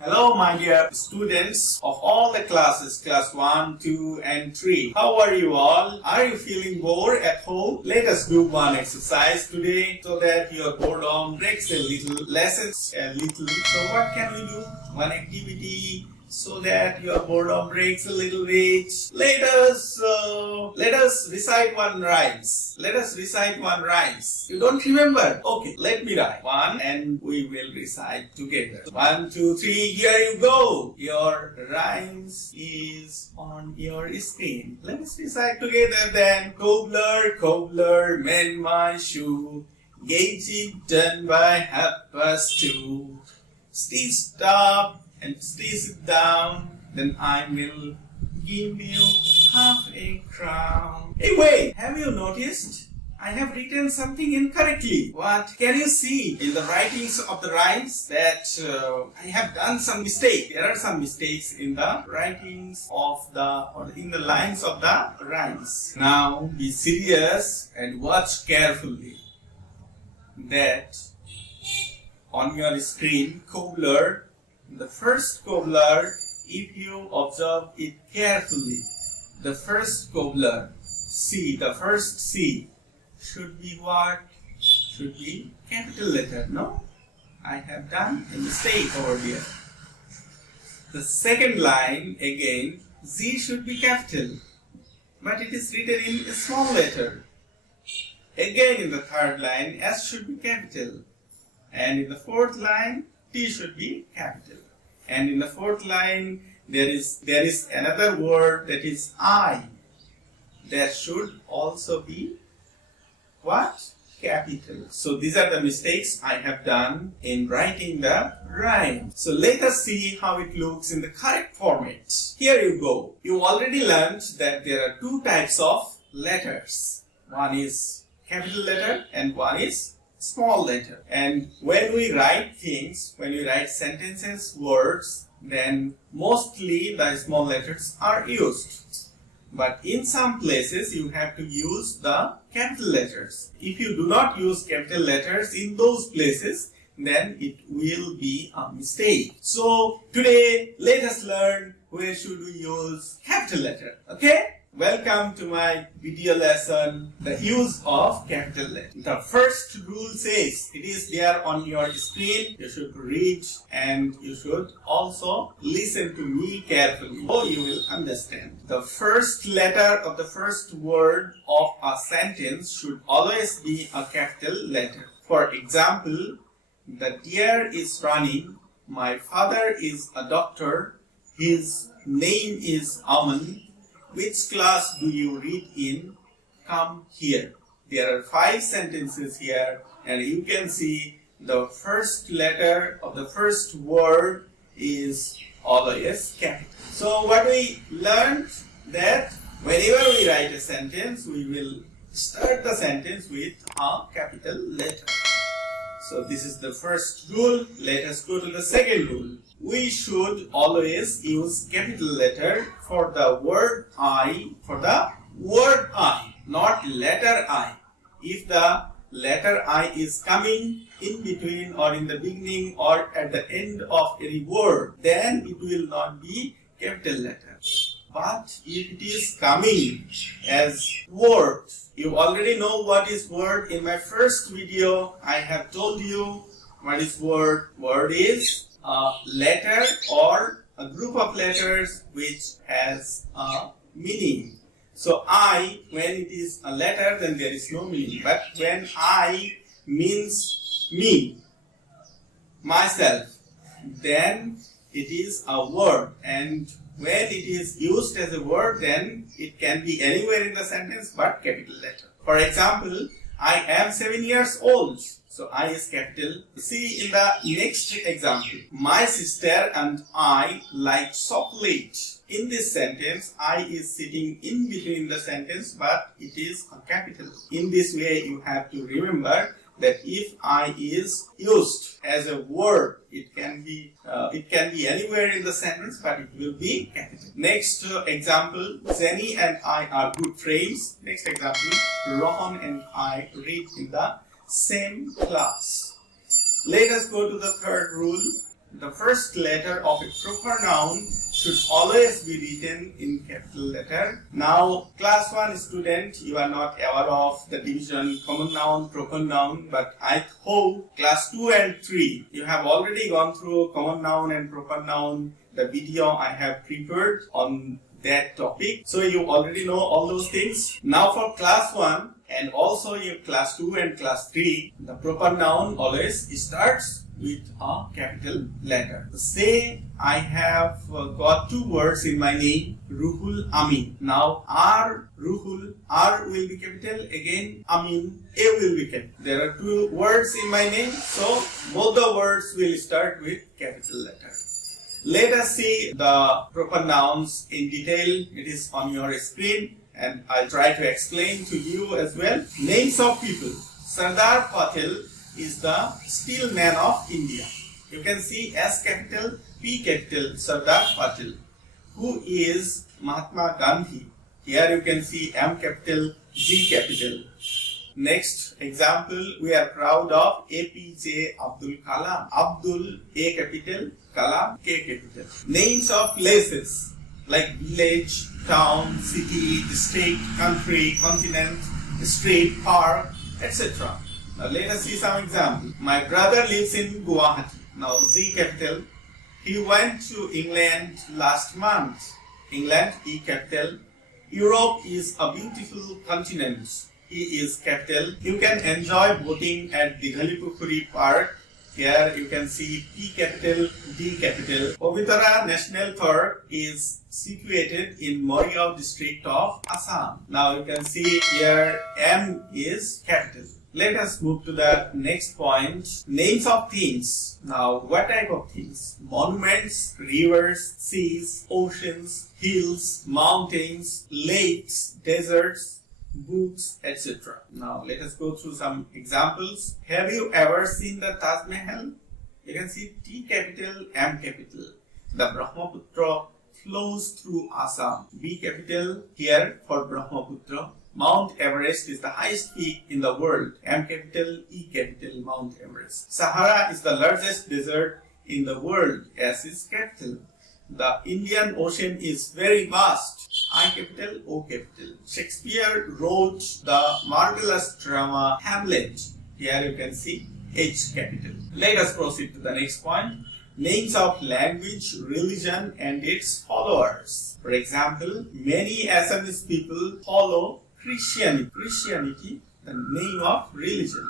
Hello my dear students of all the classes, class 1, 2 and 3. How are you all? Are you feeling bored at home? Let us do one exercise today so that your boredom breaks a little, lessens a little. So what can we do? One activity so that your boredom breaks a little bit. Let us recite one rhymes. Let us recite one rhymes. You don't remember? Okay, let me write one and we will recite together. 1, 2, 3, here you go. Your rhymes is on your screen. Let us recite together then. Cobbler, cobbler, mend my shoe. Gauge it done by 2:30. Stitch up and stitch it down, then I will give you half a crown. Hey, wait! Have you noticed? I have written something incorrectly. What? Can you see in the writings of the rhymes that I have done some mistake? There are some mistakes in the writings of in the lines of the rhymes. Now be serious and watch carefully. That on your screen, cobbler. The first cobbler, if you observe it carefully, the first cobbler, C, the first C, should be what? Should be capital letter, no? I have done a mistake over here. The second line, again, Z should be capital, but it is written in a small letter. Again in the third line, S should be capital, and in the fourth line, T should be capital. And in the fourth line, there is another word, that is I. That should also be what? Capital. So these are the mistakes I have done in writing the rhyme. So let us see how it looks in the correct format. Here you go. You already learned that there are two types of letters. One is capital letter and one is small letter. And when we write things, when we write sentences, words, then mostly the small letters are used. But in some places you have to use the capital letters. If you do not use capital letters in those places, then it will be a mistake. So today let us learn where should we use capital letter. Okay? Welcome to my video lesson, the use of capital letter. The first rule says, it is there on your screen. You should read and you should also listen to me carefully so you will understand. The first letter of the first word of a sentence should always be a capital letter. For example, the deer is running. My father is a doctor. His name is Aman. Which class do you read in? Come here. There are 5 sentences here and you can see the first letter of the first word is always capital. So what we learned, that whenever we write a sentence, we will start the sentence with a capital letter. So this is the first rule. Let us go to the second rule. We should always use capital letter for the word I, not letter I. If the letter I is coming in between or in the beginning or at the end of any word, then it will not be capital letter. But if it is coming as word, you already know what is word. In my first video, I have told you what is word. Word is a letter or a group of letters which has a meaning. So I, when it is a letter, then there is no meaning. But when I means me, myself, then it is a word. And when it is used as a word, then it can be anywhere in the sentence but capital letter. For example, I am 7 years old. So I is capital. See in the next example. My sister and I like chocolate. In this sentence, I is sitting in between the sentence, but it is a capital. In this way, you have to remember that if I is used as a word, it can be anywhere in the sentence, but it will be capital. Next example, Jenny and I are good friends. Next example, Rohan and I read in the same class. Let us go to the third rule. the first letter of a proper noun should always be written in capital letter. Now, class 1 student, you are not aware of the division common noun, proper noun, but I hope class 2 and 3, you have already gone through common noun and proper noun, the video I have prepared on that topic. So you already know all those things. Now for class 1 and also your class 2 and class 3, the proper noun always starts with a capital letter. Say I have got two words in my name, Ruhul, Amin. Now Ruhul, R will be capital, again Amin, A will be capital. There are two words in my name, so both the words will start with capital letter. Let us see the proper nouns in detail. It is on your screen and I'll try to explain to you as well. Names of people. Sardar Patel is the steel man of India. You can see S capital, P capital, Sardar Patel. Who is Mahatma Gandhi? Here you can see M capital, G capital. Next example, we are proud of APJ Abdul Kalam. Abdul, A capital, Kalam, K capital. Names of places like village, town, city, district, country, continent, street, park, etc. Now let us see some examples. My brother lives in Guwahati. Now Z capital. He went to England last month. England, E capital. Europe is a beautiful continent. E is capital. You can enjoy boating at Dighalipukhuri Park. Here you can see P capital, D capital. Pavitra National Park is situated in Morigao district of Assam. Now you can see here M is capital. Let us move to the next point. Names of things. Now, what type of things? Monuments, rivers, seas, oceans, hills, mountains, lakes, deserts, books, etc. Now, let us go through some examples. Have you ever seen the Taj Mahal? You can see T capital, M capital. The Brahmaputra flows through Assam. B capital here for Brahmaputra. Mount Everest is the highest peak in the world. M capital, E capital, Mount Everest. Sahara is the largest desert in the world. S is capital. The Indian Ocean is very vast. I capital, O capital. Shakespeare wrote the marvelous drama Hamlet. Here you can see H capital. Let us proceed to the next point. Names of language, religion and its followers. For example, many Assamese people follow Christianity, the name of religion.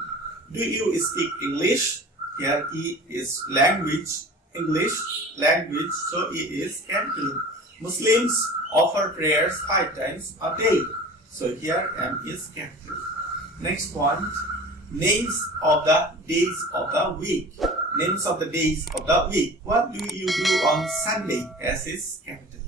Do you speak English? Here E is language, English, language, so E is capital. Muslims offer prayers 5 times a day, so here M is capital. Next point, names of the days of the week. Names of the days of the week. What do you do on Sunday? S is capital.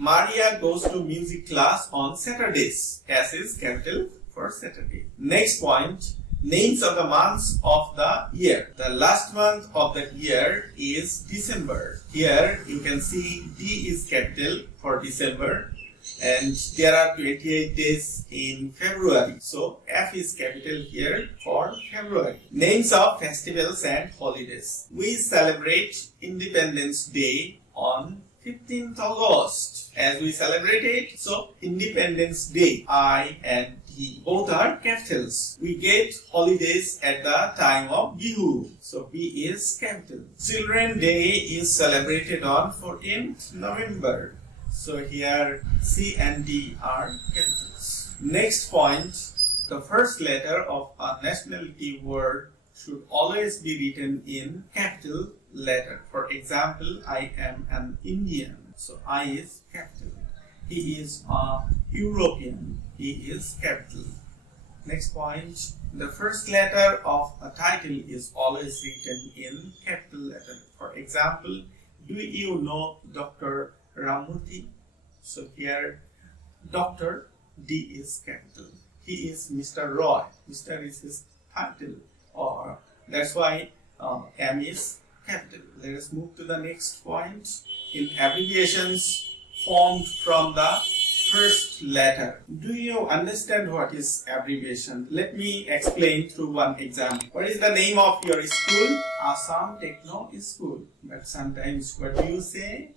Maria goes to music class on Saturdays. S is capital for Saturday. Next point, names of the months of the year. The last month of the year is December. Here you can see D is capital for December and there are 28 days in February. So F is capital here for February. Names of festivals and holidays. We celebrate Independence Day on 15th August. As we celebrate it, so Independence Day, I and D, both are capitals. We get holidays at the time of Bihu, so B is capital. Children's Day is celebrated on 14th November. So here C and D are capitals. Next point, the first letter of a nationality word should always be written in capital letter. For example, I am an Indian, so I is capital. He is a European, he is capital. Next point, the first letter of a title is always written in capital letter. For example, do you know Dr. Ramurthy? So here, Dr. D is capital. He is Mr. Roy. Mr. is his title, or that's why M is capital. Let us move to the next point. In abbreviations formed from the first letter. Do you understand what is abbreviation? Let me explain through one example. What is the name of your school? Assam Techno School. But sometimes what do you say?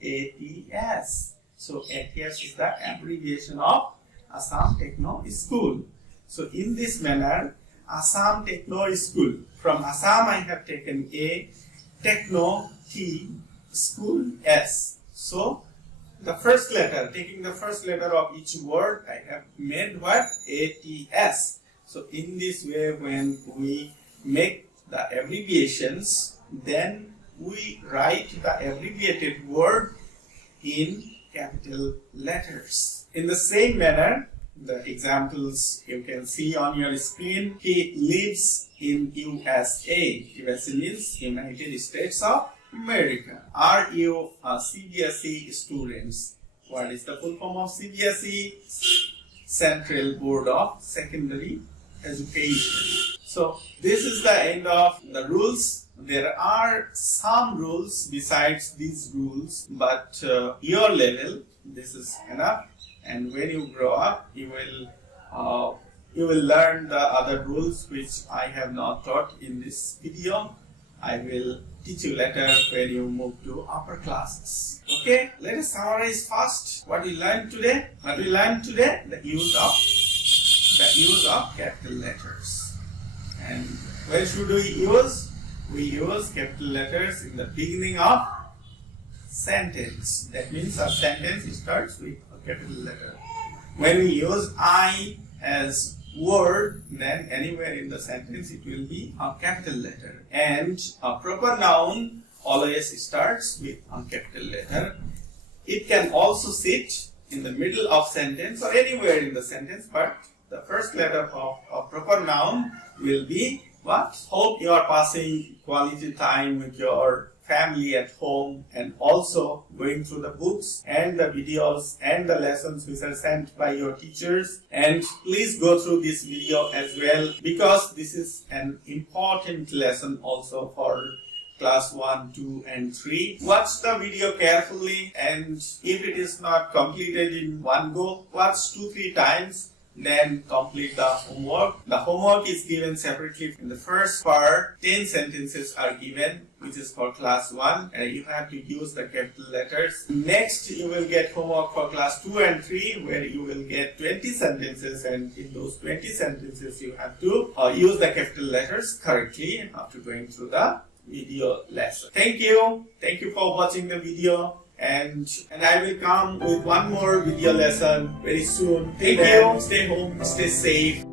ATS. So ATS is the abbreviation of Assam Techno School. So in this manner, Assam Techno School. From Assam I have taken A, Techno T, School S. So the first letter, taking the first letter of each word, I have made what? ATS. So in this way, when we make the abbreviations, then we write the abbreviated word in capital letters. In the same manner, the examples you can see on your screen. He lives in USA. USA means United States of America. Are you CBSE students? What is the full form of CBSE? Central Board of Secondary Education. So this is the end of the rules. There are some rules besides these rules, but your level, this is enough. And when you grow up, you will learn the other rules which I have not taught in this video. I will teach you later when you move to upper classes. Okay, let us summarize first what we learned today. What we learned today, the use of capital letters. And where should we use? We use capital letters in the beginning of sentence. That means a sentence starts with a capital letter. When we use I as word, then anywhere in the sentence it will be a capital letter. And a proper noun always starts with a capital letter. It can also sit in the middle of sentence or anywhere in the sentence, but the first letter of a proper noun will be what? Hope you are passing quality time with your family at home and also going through the books and the videos and the lessons which are sent by your teachers. And please go through this video as well, because this is an important lesson also for class 1, 2 and 3. Watch the video carefully, and if it is not completed in one go, watch 2-3 times. Then complete the homework. The homework is given separately. In the first part, 10 sentences are given, which is for class 1, and you have to use the capital letters. Next, you will get homework for class 2 and 3, where you will get 20 sentences, and in those 20 sentences, you have to use the capital letters correctly after going through the video lesson. Thank you. Thank you for watching the video. And I will come with one more video lesson very soon. Thank you. Stay home, stay safe.